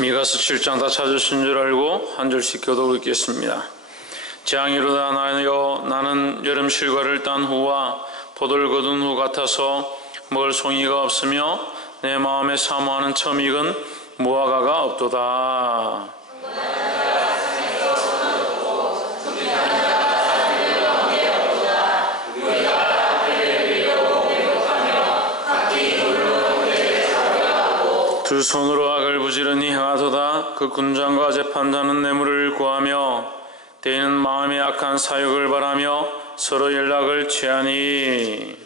미가서 7장 다 찾으신 줄 알고 한 절씩 교독을 읽겠습니다. 재앙이로다 나여 나는 여름 실과를 딴 후와 포도를 거둔 후 같아서 먹을 송이가 없으며 내 마음에 사모하는 첨 익은 무화과가 없도다. 두 손으로 악을 부지런히 행하도다. 그 군장과 재판자는 뇌물을 구하며 대인은 마음에 악한 사욕을 바라며 서로 연락을 취하니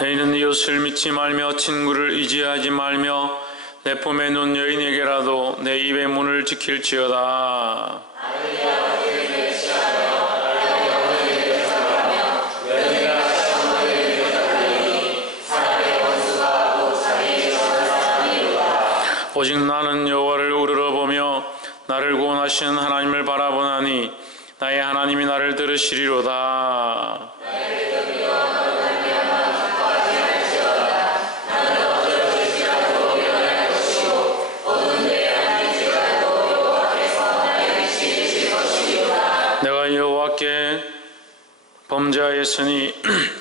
대인은 이웃을 믿지 말며 친구를 의지하지 말며 내 품에 눈 여인에게라도 내 입의 문을 지킬지어다. 오직 나는 여호와를 우러러보며 나를 구원하시는 하나님을 바라보나니 나의 하나님이 나를 들으시리로다. 내가 여호와께 범죄하였으니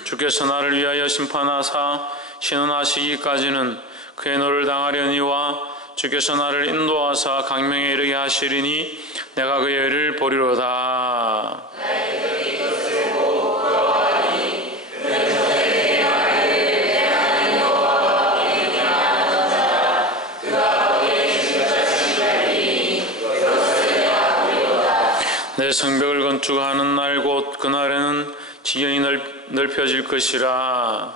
주께서 나를 위하여 심판하사 신원하시기까지는 그의 노를 당하려니와 주께서 나를 인도하사 강명에 이르게 하시리니 내가 그의 의를 보리로다. 내 성벽을 건축하는 날 곧 그날에는 지경이 넓혀질 것이라.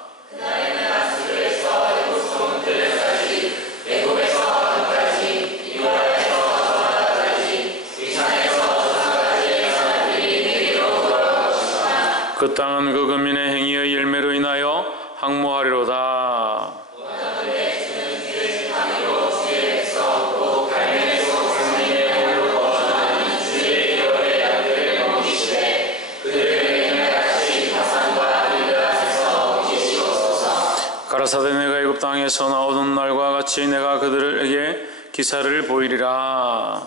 그 땅은 그 거민의 행위의 열매로 인하여 항모하리로다. 가라사대 내가 애굽 땅에서 나오던 날과 같이 내가 그들에게 기사를 보이리라.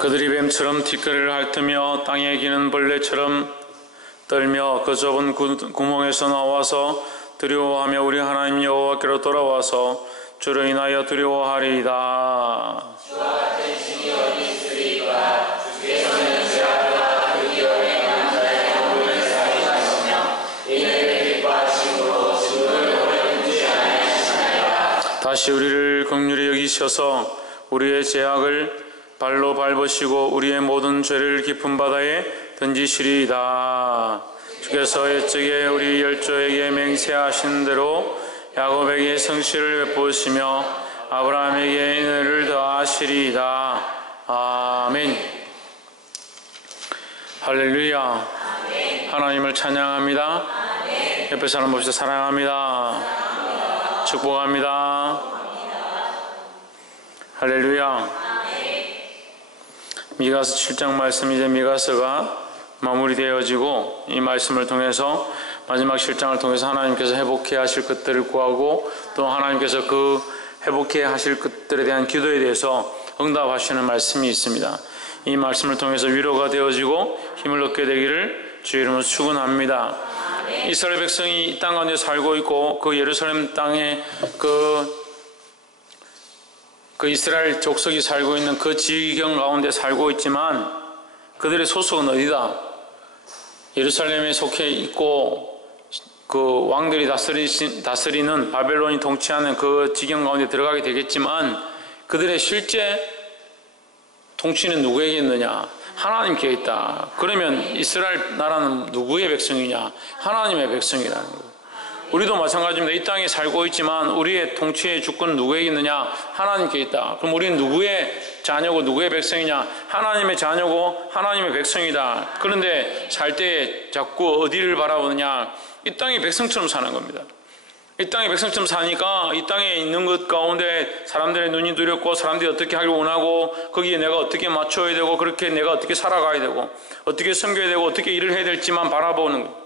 그들이 뱀처럼 티끌을 핥으며 땅에 기는 벌레처럼 떨며 그 좁은 구멍에서 나와서 두려워하며 우리 하나님 여호와께로 돌아와서 주로 인하여 두려워하리이다. 주와 같은 신이 어디 있으리까? 주께서는 그 앞에와 그 뒤에 행한 자의 영혼을 사랑하시며 이는 기뻐하심으로 주를 오래두지 아니하시나이다. 다시 우리를 긍휼히 여기셔서 우리의 죄악을 발로 밟으시고 우리의 모든 죄를 깊은 바다에 던지시리이다. 주께서 옛적에 우리 열조에게 맹세하신 대로 야곱에게 성실을 베푸시며 아브라함에게 은혜를 더하시리이다. 아멘. 할렐루야. 아멘. 하나님을 찬양합니다. 아멘. 옆에 사람 봅시다. 사랑합니다. 사랑합니다. 축복합니다. 할렐루야. 미가서 7장 말씀, 이제 미가서가 마무리되어지고 이 말씀을 통해서 마지막 7장을 통해서 하나님께서 회복해 하실 것들을 구하고 또 하나님께서 그 회복해 하실 것들에 대한 기도에 대해서 응답하시는 말씀이 있습니다. 이 말씀을 통해서 위로가 되어지고 힘을 얻게 되기를 주의 이름으로 축원합니다. 이스라엘 백성이 이 땅 가운데 살고 있고 그 예루살렘 땅에 그 이스라엘 족속이 살고 있는 그 지경 가운데 살고 있지만 그들의 소속은 어디다? 예루살렘에 속해 있고 그 왕들이 다스리는 바벨론이 통치하는 그 지경 가운데 들어가게 되겠지만 그들의 실제 통치는 누구에게 있느냐? 하나님께 있다. 그러면 이스라엘 나라는 누구의 백성이냐? 하나님의 백성이라는 거예요. 우리도 마찬가지입니다. 이 땅에 살고 있지만 우리의 통치의 주권은 누구에게 있느냐? 하나님께 있다. 그럼 우리는 누구의 자녀고 누구의 백성이냐? 하나님의 자녀고 하나님의 백성이다. 그런데 살 때 자꾸 어디를 바라보느냐? 이 땅의 백성처럼 사는 겁니다. 이 땅의 백성처럼 사니까 이 땅에 있는 것 가운데 사람들의 눈이 두렵고 사람들이 어떻게 하길 원하고 거기에 내가 어떻게 맞춰야 되고 그렇게 내가 어떻게 살아가야 되고 어떻게 섬겨야 되고 어떻게 일을 해야 될지만 바라보는 것.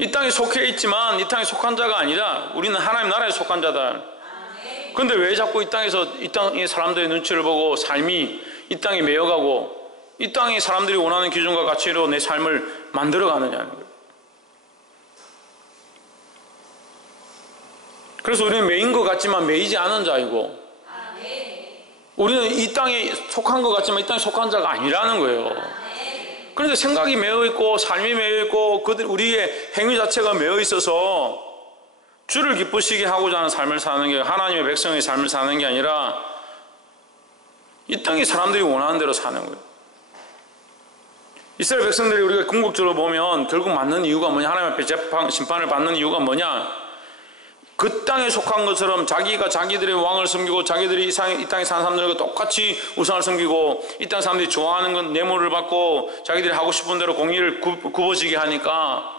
이 땅에 속해 있지만 이 땅에 속한 자가 아니라 우리는 하나님 나라에 속한 자다. 그런데 왜 자꾸 이 땅에서 이 땅의 사람들의 눈치를 보고 삶이 이 땅에 매여가고 이 땅의 사람들이 원하는 기준과 가치로 내 삶을 만들어가느냐는 거예요. 그래서 우리는 매인 것 같지만 매이지 않은 자이고 우리는 이 땅에 속한 것 같지만 이 땅에 속한 자가 아니라는 거예요. 그런데 생각이 매여 있고 삶이 매여 있고 우리의 행위 자체가 매여 있어서 주를 기쁘시게 하고자 하는 삶을 사는 게 하나님의 백성의 삶을 사는 게 아니라 이 땅의 사람들이 원하는 대로 사는 거예요. 이스라엘 백성들이 우리가 궁극적으로 보면 결국 맞는 이유가 뭐냐? 하나님 앞에 심판을 받는 이유가 뭐냐? 그 땅에 속한 것처럼 자기가 자기들의 왕을 섬기고 자기들이 이 땅에 사는 사람들과 똑같이 우상을 섬기고 이 땅 사람들이 좋아하는 건 뇌물을 받고 자기들이 하고 싶은 대로 공의를 굽어지게 하니까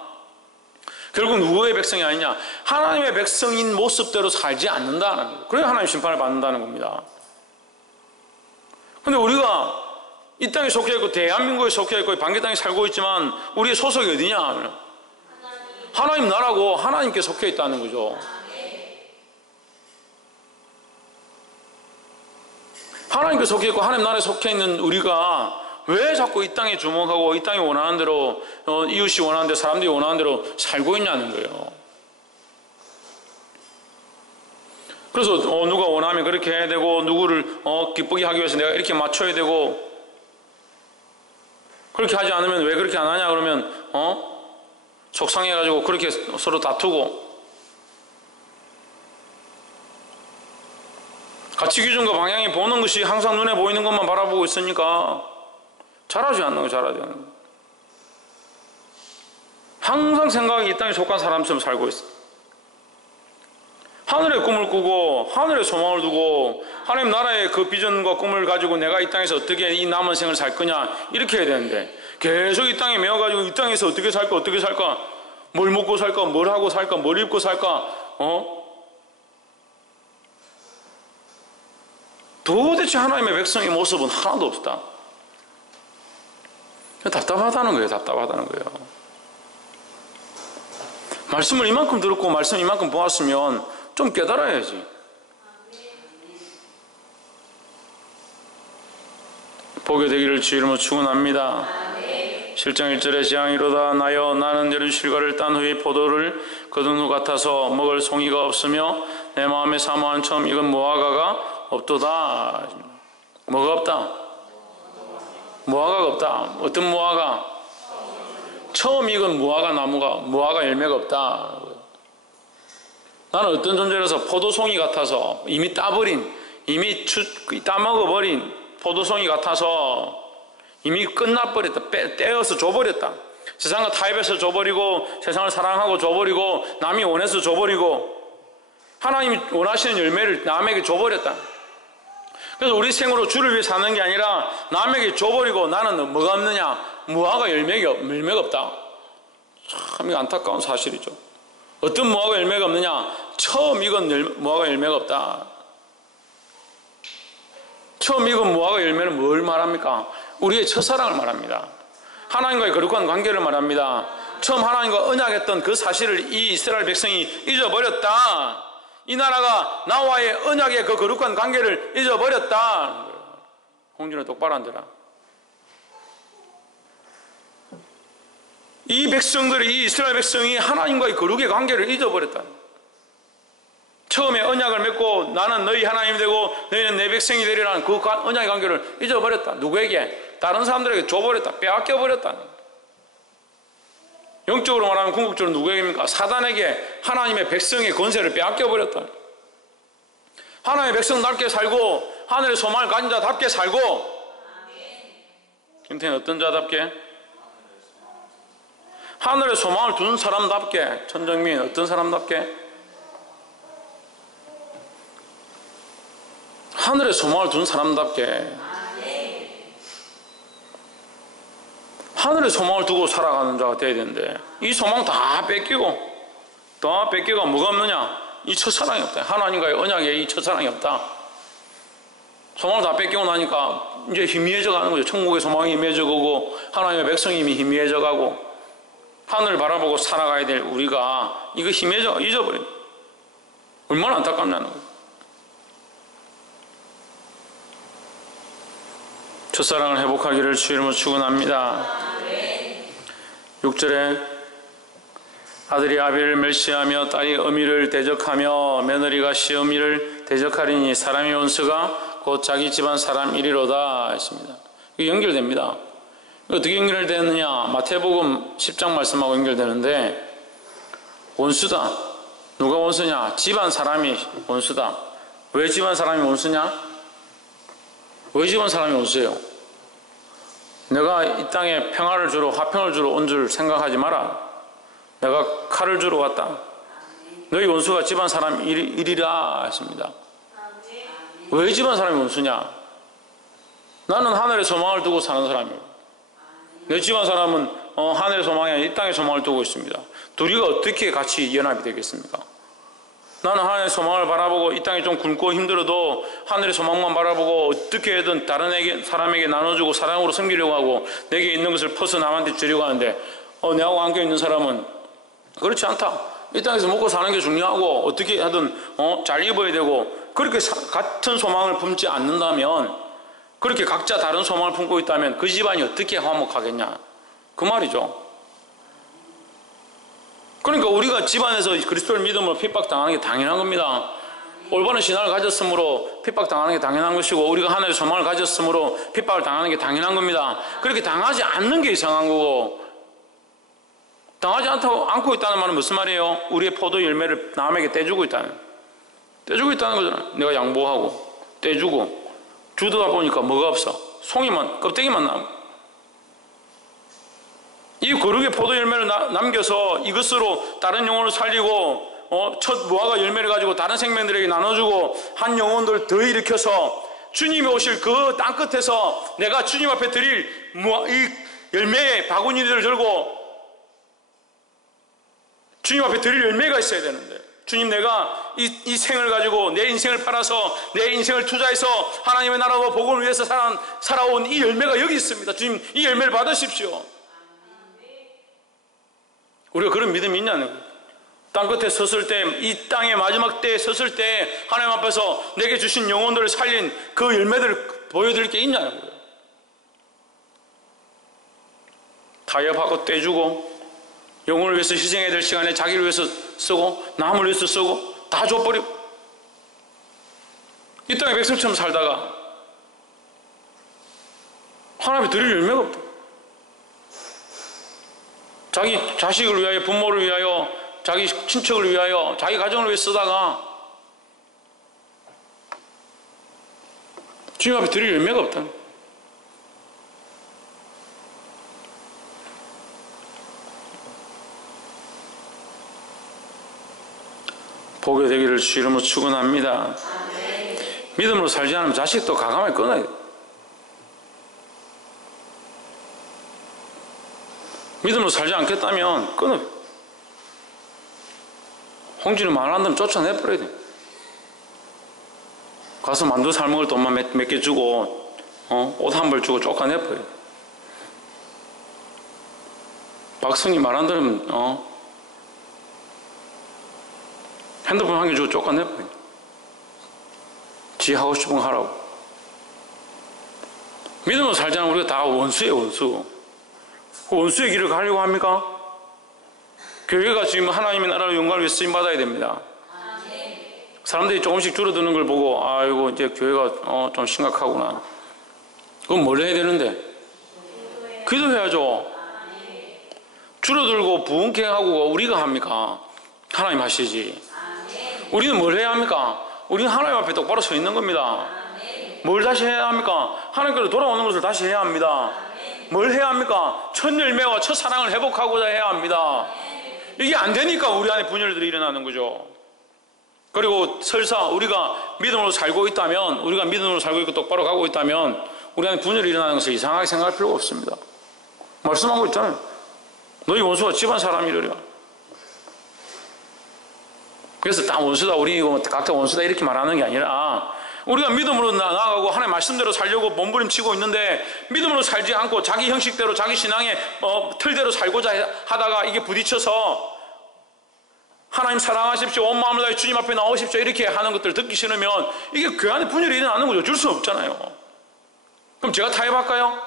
결국 누구의 백성이 아니냐? 하나님의 백성인 모습대로 살지 않는다는 거예요. 그래야 하나님 심판을 받는다는 겁니다. 그런데 우리가 이 땅에 속해 있고 대한민국에 속해 있고 반개 땅에 살고 있지만 우리의 소속이 어디냐? 하나님 나라고 하나님께 속해 있다는 거죠. 하나님께 속해 있고 하나님 나라에 속해 있는 우리가 왜 자꾸 이 땅에 주목하고 이 땅이 원하는 대로 이웃이 원하는 대로 사람들이 원하는 대로 살고 있냐는 거예요. 그래서 누가 원하면 그렇게 해야 되고 누구를 기쁘게 하기 위해서 내가 이렇게 맞춰야 되고 그렇게 하지 않으면 왜 그렇게 안 하냐 그러면 속상해가지고 그렇게 서로 다투고 가치 기준과 방향이 보는 것이 항상 눈에 보이는 것만 바라보고 있으니까 잘하지 않는 거 잘하지 않는 거. 항상 생각이 이 땅에 속한 사람처럼 살고 있어. 하늘의 꿈을 꾸고 하늘의 소망을 두고 하나님 나라의 그 비전과 꿈을 가지고 내가 이 땅에서 어떻게 이 남은 생을 살 거냐 이렇게 해야 되는데 계속 이 땅에 매어가지고 이 땅에서 어떻게 살까 뭘 먹고 살까 뭘 하고 살까 뭘 입고 살까 도대체 하나님의 백성의 모습은 하나도 없다. 답답하다는 거예요. 답답하다는 거예요. 말씀을 이만큼 들었고 말씀을 이만큼 보았으면 좀 깨달아야지. 보게 되기를 주 이름으로 축원합니다. 실장 1절에 지향이로다 나여 나는 여름 실과를 딴 후에 포도를 거둔 후 같아서 먹을 송이가 없으며 내 마음에 사모한 처음 이건 무화과가 없도다. 뭐가 없다? 무화과가 없다. 어떤 무화과? 처음 익은 무화과 나무가 무화과 열매가 없다. 나는 어떤 존재라서 포도송이 같아서 이미 따버린 이미 따먹어버린 포도송이 같아서 이미 끝나버렸다. 떼어서 줘버렸다. 세상과 타협해서 줘버리고 세상을 사랑하고 줘버리고 남이 원해서 줘버리고 하나님이 원하시는 열매를 남에게 줘버렸다. 그래서 우리 생으로 주를 위해 사는 게 아니라 남에게 줘버리고 나는 뭐가 없느냐? 무화과 열매가 없다. 참 이거 안타까운 사실이죠. 어떤 무화과 열매가 없느냐? 처음 익은 무화과 열매가 없다. 처음 익은 무화과 열매는 뭘 말합니까? 우리의 첫사랑을 말합니다. 하나님과의 거룩한 관계를 말합니다. 처음 하나님과 언약했던 그 사실을 이 이스라엘 백성이 잊어버렸다. 이 나라가 나와의 언약의 그 거룩한 관계를 잊어버렸다. 홍준호 똑바로 앉아라. 이 백성들이 이 이스라엘 백성이 하나님과의 거룩의 관계를 잊어버렸다. 처음에 언약을 맺고 나는 너희 하나님이 되고 너희는 내 백성이 되리라는 그 언약의 관계를 잊어버렸다. 누구에게? 다른 사람들에게 줘버렸다. 빼앗겨버렸다. 영적으로 말하면 궁극적으로 누구에게입니까? 사단에게 하나님의 백성의 권세를 빼앗겨버렸다. 하나님의 백성답게 살고 하늘의 소망을 가진 자답게 살고 김태현 어떤 자답게? 하늘에 소망을 둔 사람답게, 천정민 어떤 사람답게? 하늘에 소망을 둔 사람답게. 하늘에 소망을 두고 살아가는 자가 되어야 되는데, 이 소망 다 뺏기고 뭐가 없느냐? 이 첫사랑이 없다. 하나님과의 언약에 이 첫사랑이 없다. 소망을 다 뺏기고 나니까 이제 희미해져 가는 거죠. 천국의 소망이 희미해져 가고 하나님의 백성이 희미해져 가고, 하늘을 바라보고 살아가야 될 우리가 이거 희미해져 잊어버린, 얼마나 안타깝냐는 거예요. 첫사랑을 회복하기를 주 이름으로 축원합니다. 6절에 아들이 아비를 멸시하며 딸이 어미를 대적하며 며느리가 시어미를 대적하리니 사람의 원수가 곧 자기 집안 사람 이리로다 했습니다. 이게 연결됩니다. 이거 어떻게 연결되느냐? 마태복음 10장 말씀하고 연결되는데, 원수다. 누가 원수냐? 집안 사람이 원수다. 왜 집안 사람이 원수냐? 왜 집안 사람이 원수예요? 내가 이 땅에 평화를 주러, 화평을 주러 온 줄 생각하지 마라. 내가 칼을 주러 왔다. 너희 원수가 집안 사람 일이라 했습니다. 왜 집안 사람이 원수냐? 나는 하늘에 소망을 두고 사는 사람이에요. 내 집안 사람은 하늘의 소망이 아니라 이 땅에 소망을 두고 있습니다. 둘이가 어떻게 같이 연합이 되겠습니까? 나는 하늘의 소망을 바라보고 이 땅이 좀 굶고 힘들어도 하늘의 소망만 바라보고 어떻게든 다른 사람에게 나눠주고 사랑으로 섬기려고 하고 내게 있는 것을 퍼서 남한테 주려고 하는데, 내하고 함께 있는 사람은 그렇지 않다. 이 땅에서 먹고 사는 게 중요하고 어떻게 하든 잘 입어야 되고, 그렇게 같은 소망을 품지 않는다면, 그렇게 각자 다른 소망을 품고 있다면 그 집안이 어떻게 화목하겠냐, 그 말이죠. 그러니까 우리가 집안에서 그리스도를 믿음으로 핍박당하는 게 당연한 겁니다. 올바른 신앙을 가졌으므로 핍박당하는 게 당연한 것이고, 우리가 하나님의 소망을 가졌으므로 핍박을 당하는 게 당연한 겁니다. 그렇게 당하지 않는 게 이상한 거고, 당하지 않고 있다는 말은 무슨 말이에요? 우리의 포도 열매를 남에게 떼주고 있다는 거잖아요. 내가 양보하고 떼주고 주다 보니까 뭐가 없어? 송이만, 껍데기만 남아. 이 거룩의 포도 열매를 남겨서 이것으로 다른 영혼을 살리고 첫 무화과 열매를 가지고 다른 생명들에게 나눠주고 한 영혼들 더 일으켜서 주님이 오실 그 땅끝에서 내가 주님 앞에 드릴 이 열매의 바구니들을 들고 주님 앞에 드릴 열매가 있어야 되는데, 주님, 내가 이 생을 가지고 내 인생을 팔아서 내 인생을 투자해서 하나님의 나라와 복음을 위해서 살아온 이 열매가 여기 있습니다. 주님, 이 열매를 받으십시오. 우리가 그런 믿음이 있냐는 거예요. 땅끝에 섰을 때, 이 땅의 마지막 때에 섰을 때 하나님 앞에서 내게 주신 영혼들을 살린 그 열매들을 보여드릴 게 있냐는 거예요. 타협하고 떼주고 영혼을 위해서 희생해야 될 시간에 자기를 위해서 쓰고 남을 위해서 쓰고 다 줘버리고 이 땅의 백성처럼 살다가 하나님이 드릴 열매가 없다. 자기 자식을 위하여, 부모를 위하여, 자기 친척을 위하여, 자기 가정을 위해 쓰다가 주님 앞에 드릴 열매가 없다. 보게 되기를 주 이름으로 축원합니다. 믿음으로 살지 않으면 자식도 가감하게 끊어야 돼. 믿음으로 살지 않겠다면 끊어. 홍진이 말 안 들으면 쫓아내버려야 돼. 가서 만두 살 먹을 돈만 몇 개 주고 옷 한 벌 주고 쫓아내버려야 돼. 박성이 말 안 들으면 핸드폰 한 개 주고 쫓아내버려야 돼. 지 하고 싶은 거 하라고. 믿음으로 살지 않으면 우리가 다 원수예요, 원수. 원수의 길을 가려고 합니까? 교회가 지금 하나님의 나라의 영광을 위해 쓰임받아야 됩니다. 사람들이 조금씩 줄어드는 걸 보고 아이고 이제 교회가 좀 심각하구나. 그럼 뭘 해야 되는데? 기도해야죠. 줄어들고 부흥케 하고 우리가 합니까? 하나님 하시지. 우리는 뭘 해야 합니까? 우리는 하나님 앞에 똑바로 서 있는 겁니다. 뭘 다시 해야 합니까? 하나님께로 돌아오는 것을 다시 해야 합니다. 뭘 해야 합니까? 첫 열매와 첫 사랑을 회복하고자 해야 합니다. 이게 안 되니까 우리 안에 분열들이 일어나는 거죠. 그리고 설사 우리가 믿음으로 살고 있다면, 우리가 믿음으로 살고 있고 똑바로 가고 있다면 우리 안에 분열이 일어나는 것을 이상하게 생각할 필요가 없습니다. 말씀한 거 있잖아요. 너희 원수가 집안 사람이러랴. 그래서 다 원수다, 우리 이거 각자 원수다 이렇게 말하는 게 아니라, 우리가 믿음으로 나아가고 하나님 말씀대로 살려고 몸부림치고 있는데 믿음으로 살지 않고 자기 형식대로 자기 신앙의 틀대로 살고자 하다가 이게 부딪혀서 하나님 사랑하십시오, 온 마음을 다해 주님 앞에 나오십시오 이렇게 하는 것들을 듣기 싫으면 이게 그 안에 분열이 일어나는 거죠. 줄 수는 없잖아요. 그럼 제가 타협할까요?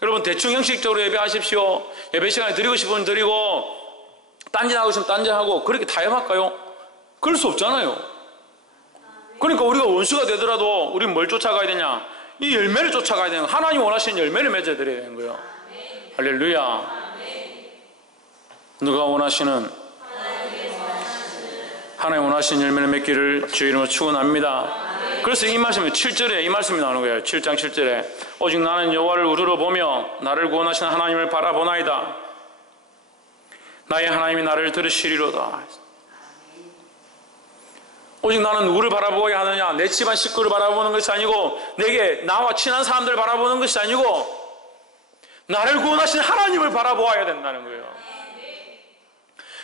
여러분 대충 형식적으로 예배하십시오, 예배 시간에 드리고 싶으면 드리고 딴짓하고 싶으면 딴짓하고, 그렇게 타협할까요? 그럴 수 없잖아요. 그러니까 우리가 원수가 되더라도 우리는 뭘 쫓아가야 되냐? 이 열매를 쫓아가야 되는 거예요. 하나님 원하시는 열매를 맺어드려야 되는 거예요. 할렐루야. 누가 원하시는? 하나님 원하시는 열매를 맺기를 주의 이름으로 축원합니다. 그래서 이 말씀이 7절에 이 말씀이 나오는 거예요. 7장 7절에 오직 나는 여호와를 우러러 보며 나를 구원하시는 하나님을 바라보나이다. 나의 하나님이 나를 들으시리로다. 오직 나는 누구를 바라보아야 하느냐? 내 집안 식구를 바라보는 것이 아니고, 내게 나와 친한 사람들을 바라보는 것이 아니고, 나를 구원하신 하나님을 바라보아야 된다는 거예요.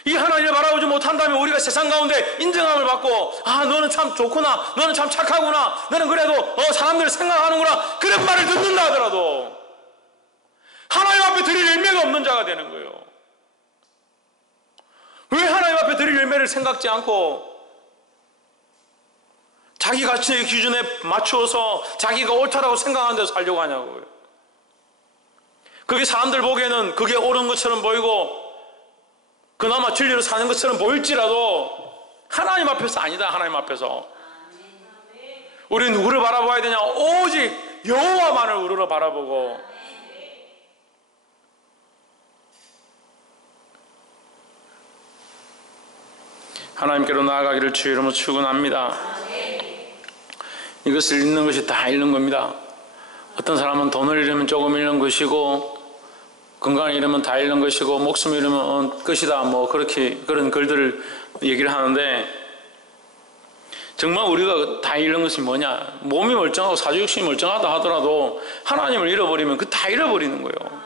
이 하나님을 바라보지 못한다면 우리가 세상 가운데 인정함을 받고, 아 너는 참 좋구나, 너는 참 착하구나, 너는 그래도 사람들을 생각하는구나, 그런 말을 듣는다 하더라도 하나님 앞에 드릴 열매가 없는 자가 되는 거예요. 왜 하나님 앞에 드릴 열매를 생각지 않고 자기 가치의 기준에 맞추어서 자기가 옳다라고 생각하는 데서 살려고 하냐고요. 그게 사람들 보기에는 그게 옳은 것처럼 보이고 그나마 진리로 사는 것처럼 보일지라도 하나님 앞에서 아니다. 하나님 앞에서 우리 누구를 바라봐야 되냐? 오직 여호와만을 우러러 바라보고, 하나님께로 나아가기를 주의 이름으로 축원합니다. 이것을 잃는 것이 다 잃는 겁니다. 어떤 사람은 돈을 잃으면 조금 잃는 것이고, 건강을 잃으면 다 잃는 것이고, 목숨을 잃으면 끝이다, 뭐 그렇게 그런 글들을 얘기를 하는데, 정말 우리가 다 잃는 것이 뭐냐? 몸이 멀쩡하고 사주육신이 멀쩡하다 하더라도 하나님을 잃어버리면 그 다 잃어버리는 거예요.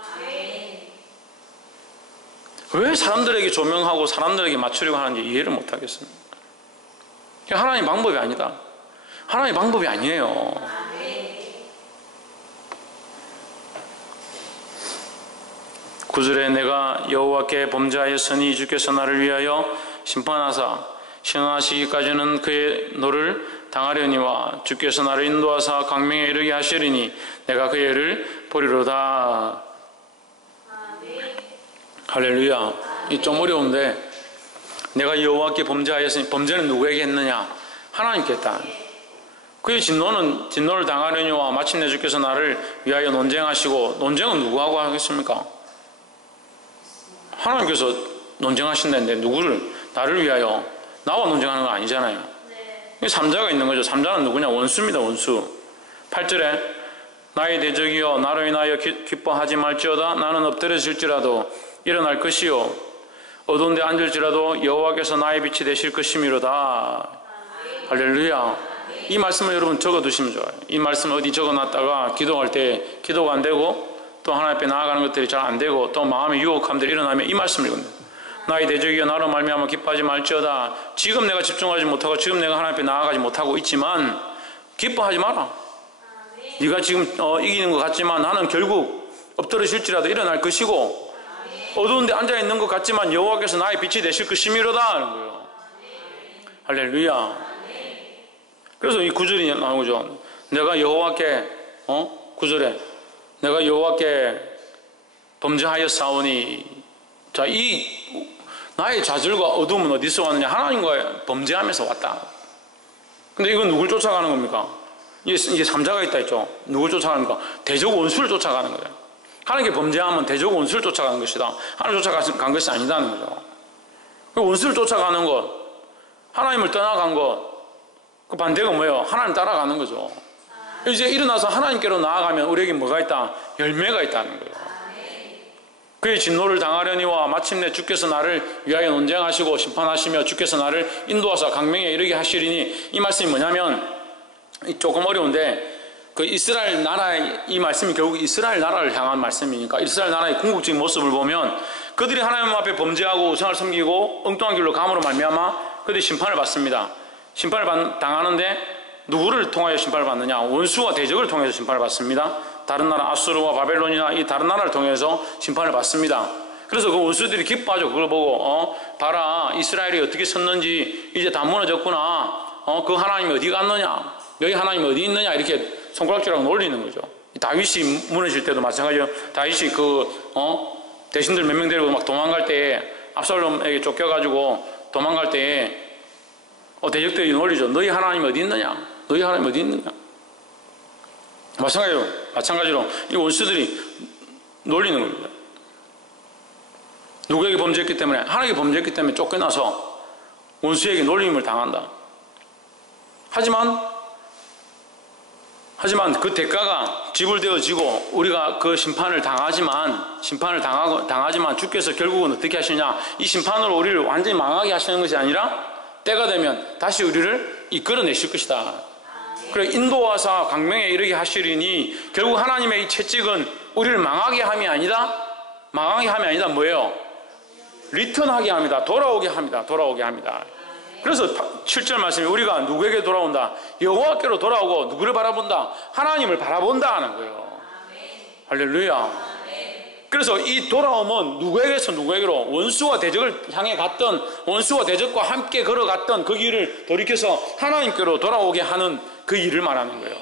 왜 사람들에게 조명하고 사람들에게 맞추려고 하는지 이해를 못하겠습니다. 하나님 방법이 아니다. 하나님 방법이 아니에요. 구절에 내가 여호와께 범죄하였으니 주께서 나를 위하여 심판하사 신원하시기까지는 그의 노를 당하려니와 주께서 나를 인도하사 광명에 이르게 하시리니 내가 그의 애를 보리로다. 할렐루야. 이 좀 어려운데, 내가 여호와께 범죄하였으니, 범죄는 누구에게 했느냐? 하나님께 했다. 그의 진노를 당하려니와 마침내 주께서 나를 위하여 논쟁하시고, 논쟁은 누구하고 하겠습니까? 하나님께서 논쟁하신다는데 누구를, 나를 위하여, 나와 논쟁하는 건 아니잖아요. 네. 3자가 있는 거죠. 3자는 누구냐? 원수입니다. 원수. 8절에 나의 대적이여 나로 인하여 기뻐하지 말지어다. 나는 엎드려질지라도 일어날 것이요 어두운 데 앉을지라도 여호와께서 나의 빛이 되실 것이미로다. 할렐루야. 이 말씀을 여러분 적어두시면 좋아요. 이 말씀을 어디 적어놨다가 기도할 때 기도가 안 되고 또 하나님 앞에 나아가는 것들이 잘 안 되고 또 마음의 유혹함들이 일어나면 이 말씀을 읽습니다. 나의 대적이여 나로 말미암아 기뻐하지 말지어다. 지금 내가 집중하지 못하고 지금 내가 하나님 앞에 나아가지 못하고 있지만 기뻐하지 마라. 네가 지금 이기는 것 같지만 나는 결국 엎드러질지라도 일어날 것이고 어두운 데 앉아있는 것 같지만 여호와께서 나의 빛이 되실 것이미로다 하는 거예요. 할렐루야. 그래서 이 구절이 나오죠. 내가 여호와께 9절에 내가 여호와께 범죄하였사오니. 자, 이 나의 좌절과 어둠은 어디서 왔느냐? 하나님과 범죄하면서 왔다. 근데 이건 누굴 쫓아가는 겁니까? 이게 3자가 있다 했죠. 누굴 쫓아가는 겁니까? 대적 원수를 쫓아가는 거예요. 하나님께 범죄하면 대적 원수를 쫓아가는 것이다. 하나님 쫓아간 것이 아니다는 거죠. 원수를 쫓아가는 것, 하나님을 떠나간 것, 그 반대가 뭐예요? 하나님 따라가는 거죠. 이제 일어나서 하나님께로 나아가면 우리에게 뭐가 있다? 열매가 있다는 거예요. 그의 진노를 당하려니와 마침내 주께서 나를 위하여 논쟁하시고 심판하시며 주께서 나를 인도하사 강명에 이르게 하시리니, 이 말씀이 뭐냐면, 조금 어려운데 그 이스라엘 나라의 이 말씀이 결국 이스라엘 나라를 향한 말씀이니까, 이스라엘 나라의 궁극적인 모습을 보면 그들이 하나님 앞에 범죄하고 우상을 섬기고 엉뚱한 길로 감으로 말미암아 그들이 심판을 받습니다. 심판을 당하는데 누구를 통하여 심판을 받느냐? 원수와 대적을 통해서 심판을 받습니다. 다른 나라 아수르와 바벨론이나 이 다른 나라를 통해서 심판을 받습니다. 그래서 그 원수들이 기뻐하죠. 그걸 보고 봐라, 이스라엘이 어떻게 섰는지 이제 다 무너졌구나. 그 하나님이 어디 갔느냐? 여기 하나님이 어디 있느냐? 이렇게 손가락질하고 놀리는 거죠. 다윗이 무너질 때도 마찬가지로, 다윗이 대신들 몇 명 데리고 막 도망갈 때에, 압살롬에게 쫓겨가지고 도망갈 때에 대적들이 놀리죠. 너희 하나님이 어디 있느냐? 너희 하나님이 어디 있느냐? 마찬가지로 이 원수들이 놀리는 겁니다. 누구에게 범죄했기 때문에? 하나님께 범죄했기 때문에 쫓겨나서 원수에게 놀림을 당한다. 하지만 그 대가가 지불되어지고 우리가 그 심판을 당하지만 주께서 결국은 어떻게 하시냐? 이 심판으로 우리를 완전히 망하게 하시는 것이 아니라 때가 되면 다시 우리를 이끌어내실 것이다. 그래, 인도하사 강명에 이르게 하시리니, 결국 하나님의 이 채찍은 우리를 망하게 함이 아니다 뭐예요? 리턴하게 합니다. 돌아오게 합니다. 그래서 7절 말씀이 우리가 누구에게 돌아온다? 여호와께로 돌아오고 누구를 바라본다? 하나님을 바라본다 하는 거예요. 할렐루야. 그래서 이 돌아옴은 누구에게서 누구에게로? 원수와 대적을 향해 갔던, 원수와 대적과 함께 걸어갔던 그 길을 돌이켜서 하나님께로 돌아오게 하는 그 일을 말하는 거예요.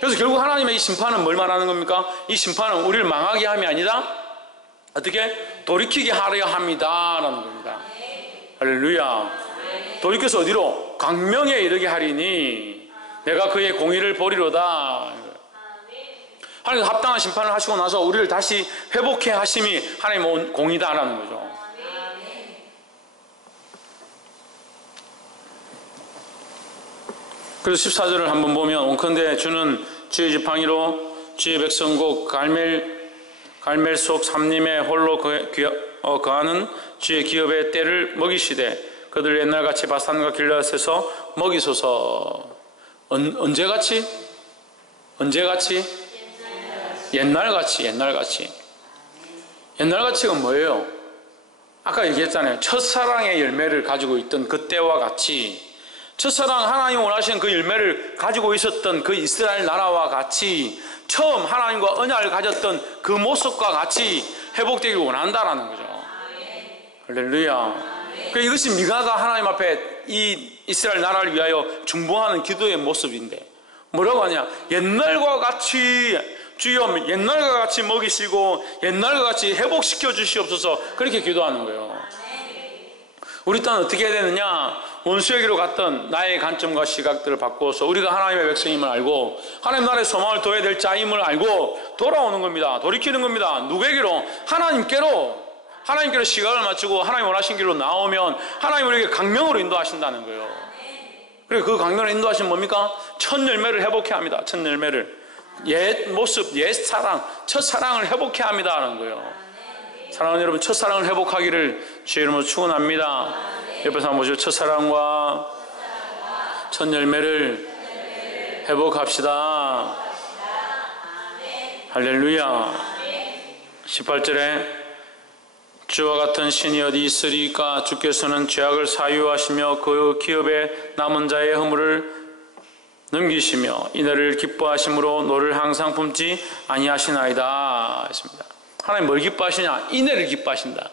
그래서 결국 하나님의 이 심판은 뭘 말하는 겁니까? 이 심판은 우리를 망하게 함이 아니라 어떻게? 돌이키게 하려 합니다 라는 겁니다. 할렐루야. 돌이켜서 어디로? 강명에 이르게 하리니 내가 그의 공의를 보리로다. 하나님 합당한 심판을 하시고 나서 우리를 다시 회복해 하심이 하나님의 공의다라는 거죠. 그래서 14절을 한번 보면, 온컨대 주는 주의 지팡이로 주의 백성국 갈멜 속 삼림에 홀로 거하는 주의 기업의 때를 먹이시되 그들 옛날같이 바산과 길앗에서 먹이소서. 언제같이? 옛날같이가 뭐예요? 아까 얘기했잖아요. 첫사랑의 열매를 가지고 있던 그때와 같이, 첫사랑 하나님 원하시는 그 열매를 가지고 있었던 그 이스라엘 나라와 같이, 처음 하나님과 언약을 가졌던 그 모습과 같이 회복되길 원한다라는 거죠. 할렐루야. 이것이 미가가 하나님 앞에 이 이스라엘 나라를 위하여 중보하는 기도의 모습인데, 뭐라고 하냐? 옛날과 같이 주여, 옛날과 같이 먹이시고 옛날과 같이 회복시켜 주시옵소서. 그렇게 기도하는 거예요. 우리 또한 어떻게 해야 되느냐? 원수에게로 갔던 나의 관점과 시각들을 바꾸어서 우리가 하나님의 백성임을 알고 하나님 나라의 소망을 둬야 될 자임을 알고 돌아오는 겁니다. 돌이키는 겁니다. 누구에게로? 하나님께로 시각을 맞추고 하나님 원하신 길로 나오면 하나님 우리에게 강명으로 인도하신다는 거예요. 그리고 그 강명으로 인도하시면 뭡니까? 첫 열매를 회복해 합니다. 첫 열매를. 옛 모습, 옛 사랑, 첫 사랑을 회복해 합니다 하는 거예요. 사랑하는 여러분, 첫 사랑을 회복하기를 주의 이름으로 축원합니다. 옆에서 한번 보시죠. 첫 사랑과 첫 열매를 회복합시다. 할렐루야. 18절에 주와 같은 신이 어디 있으리까? 주께서는 죄악을 사유하시며 그 기업에 남은 자의 허물을 넘기시며 인애를 기뻐하심으로 너를 항상 품지 아니하시나이다 했습니다. 하나님 뭘 기뻐하시냐? 인애를 기뻐하신다.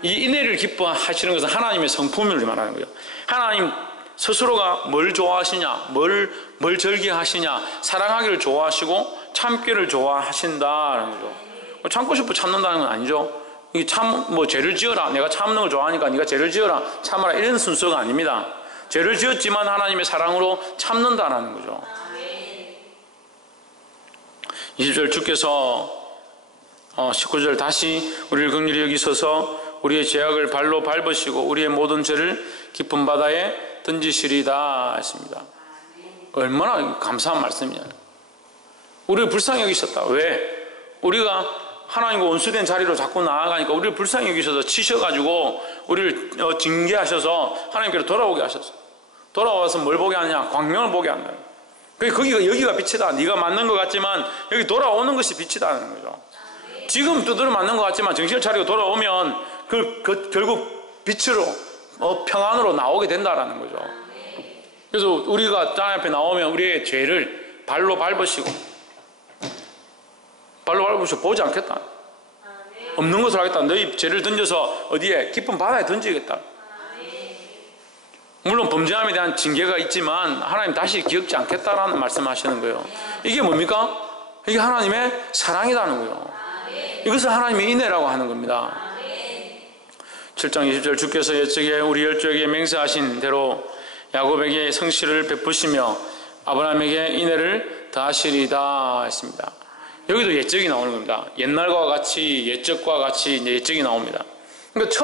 이 인애를 기뻐하시는 것은 하나님의 성품을 말하는 거예요. 하나님 스스로가 뭘 좋아하시냐? 뭘 절기하시냐? 사랑하기를 좋아하시고 참기를 좋아하신다는 거죠. 참고 싶어 참는다는 건 아니죠. 이게 죄를 지어라. 내가 참는 걸 좋아하니까 네가 죄를 지어라. 참아라. 이런 순서가 아닙니다. 죄를 지었지만 하나님의 사랑으로 참는다라는 거죠. 20절 주께서 19절 다시 우리를 긍휼히 여기소서 우리의 죄악을 발로 밟으시고 우리의 모든 죄를 깊은 바다에 던지시리다 했습니다. 얼마나 감사한 말씀이냐. 우리를 불쌍히 여기셨다. 왜? 우리가 하나님과 원수된 자리로 자꾸 나아가니까 우리를 불쌍히 여기셔서 치셔가지고 우리를 징계하셔서 하나님께로 돌아오게 하셔서, 돌아와서 뭘 보게 하느냐? 광명을 보게 한다. 여기가 빛이다. 네가 맞는 것 같지만 여기 돌아오는 것이 빛이다는 거죠. 지금 두드려 맞는 것 같지만 정신을 차리고 돌아오면 결국 빛으로 평안으로 나오게 된다라는 거죠. 그래서 우리가 하나님 앞에 나오면 우리의 죄를 발로 밟으시고 보지 않겠다. 없는 것을 하겠다. 너희 죄를 던져서 어디에? 깊은 바다에 던지겠다. 물론 범죄함에 대한 징계가 있지만 하나님 다시 기억지 않겠다라는 말씀하시는 거예요. 이게 뭡니까? 이게 하나님의 사랑이라는 거예요. 이것을 하나님의 인애라고 하는 겁니다. 7장 20절 주께서 옛적에 우리 열조에게 맹세하신 대로 야곱에게 성실을 베푸시며 아브라함에게 인애를 더하시리다 했습니다. 여기도 옛적이 나오는 겁니다. 옛날과 같이, 옛적과 같이 이제 옛적이 나옵니다. 그러니까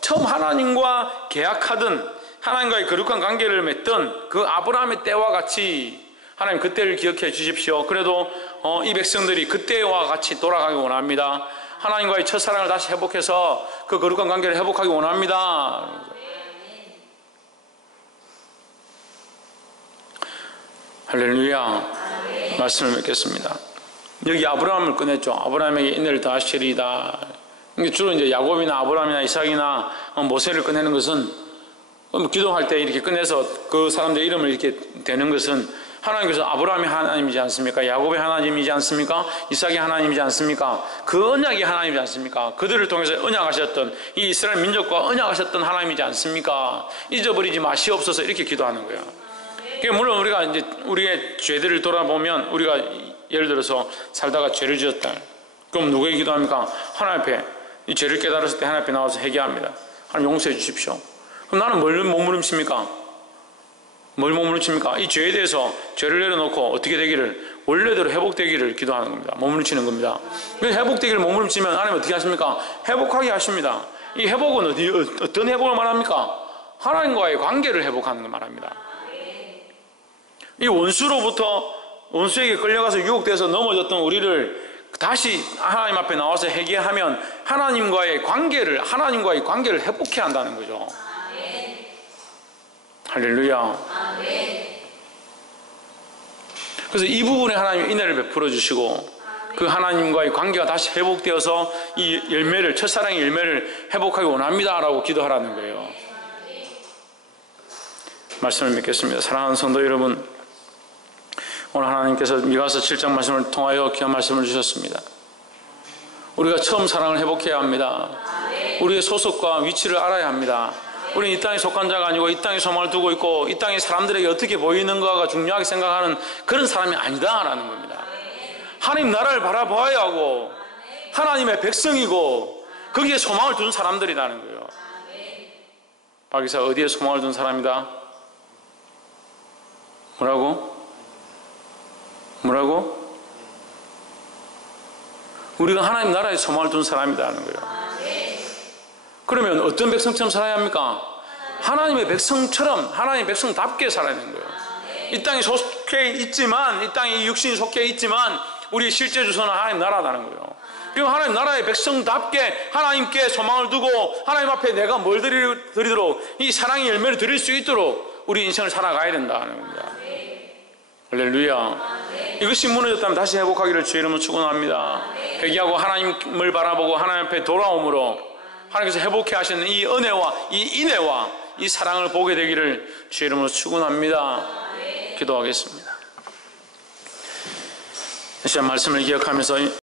처음 하나님과 계약하던, 하나님과의 거룩한 관계를 맺던 그 아브라함의 때와 같이 하나님 그때를 기억해 주십시오. 그래도 이 백성들이 그때와 같이 돌아가기 원합니다. 하나님과의 첫사랑을 다시 회복해서 그 거룩한 관계를 회복하기 원합니다. 할렐루야. 말씀을 맺겠습니다. 여기 아브라함을 꺼냈죠. 아브라함에게 인애를 더하시리이다. 주로 이제 야곱이나 아브라함이나 이삭이나 모세를 꺼내는 것은 기도할 때 이렇게 꺼내서 그 사람들의 이름을 이렇게 대는 것은 하나님께서 아브라함이 하나님이지 않습니까? 야곱의 하나님이지 않습니까? 이삭의 하나님이지 않습니까? 그 언약이 하나님이지 않습니까? 그들을 통해서 언약하셨던 이 이스라엘 민족과 언약하셨던 하나님이지 않습니까? 잊어버리지 마시옵소서 이렇게 기도하는 거예요. 그러니까 물론 우리가 이제 우리의 죄들을 돌아보면 우리가 예를 들어서 살다가 죄를 지었다. 그럼 누구에게 기도합니까? 하나님 앞에 이 죄를 깨달았을 때 하나님 앞에 나와서 회개합니다. 하나님 용서해 주십시오. 그럼 나는 뭘 몸부림칩니까? 뭘 몸부림칩니까? 이 죄에 대해서 죄를 내려놓고 어떻게 되기를, 원래대로 회복되기를 기도하는 겁니다. 몸부림치는 겁니다. 회복되기를 몸부림치면 하나님 어떻게 하십니까? 회복하게 하십니다. 이 회복은 어떤 회복을 말합니까? 하나님과의 관계를 회복하는 걸 말합니다. 이 원수에게 끌려가서 유혹돼서 넘어졌던 우리를 다시 하나님 앞에 나와서 회개하면 하나님과의 관계를 회복해 야 한다는 거죠. 할렐루야. 그래서 이 부분에 하나님 인애를 베풀어 주시고 그 하나님과의 관계가 다시 회복되어서 이 열매를, 첫사랑의 열매를 회복하기 원합니다라고 기도하라는 거예요. 말씀을 맺겠습니다. 사랑하는 성도 여러분, 오늘 하나님께서 미가서 7장 말씀을 통하여 귀한 말씀을 주셨습니다. 우리가 처음 사랑을 회복해야 합니다. 우리의 소속과 위치를 알아야 합니다. 우리는 이 땅에 속한 자가 아니고 이 땅에 소망을 두고 있고 이 땅에 사람들에게 어떻게 보이는가가 중요하게 생각하는 그런 사람이 아니다라는 겁니다. 하나님 나라를 바라보아야 하고 하나님의 백성이고 거기에 소망을 둔 사람들이라는 거예요. 박 이사 어디에 소망을 둔 사람이다? 뭐라고? 우리가 하나님 나라에 소망을 둔 사람이라는 거예요. 그러면 어떤 백성처럼 살아야 합니까? 하나님의 백성처럼, 하나님의 백성답게 살아야 되는 거예요. 이 땅에 속해 있지만, 이 땅에 육신이 속해 있지만 우리 실제 주소는 하나님 나라라는 거예요. 그리고 하나님 나라의 백성답게 하나님께 소망을 두고 하나님 앞에 내가 뭘 드리도록 이 사랑의 열매를 드릴 수 있도록 우리 인생을 살아가야 된다는 겁니다. 할렐루야. 이것이 무너졌다면 다시 회복하기를 주의 이름으로 축원합니다. 회개하고 하나님을 바라보고 하나님 앞에 돌아옴으로 하나님께서 회복해 하시는 이 은혜와 이 인애와 이 사랑을 보게 되기를 주의 이름으로 축원합니다. 기도하겠습니다. 다시 한 말씀을 기억하면서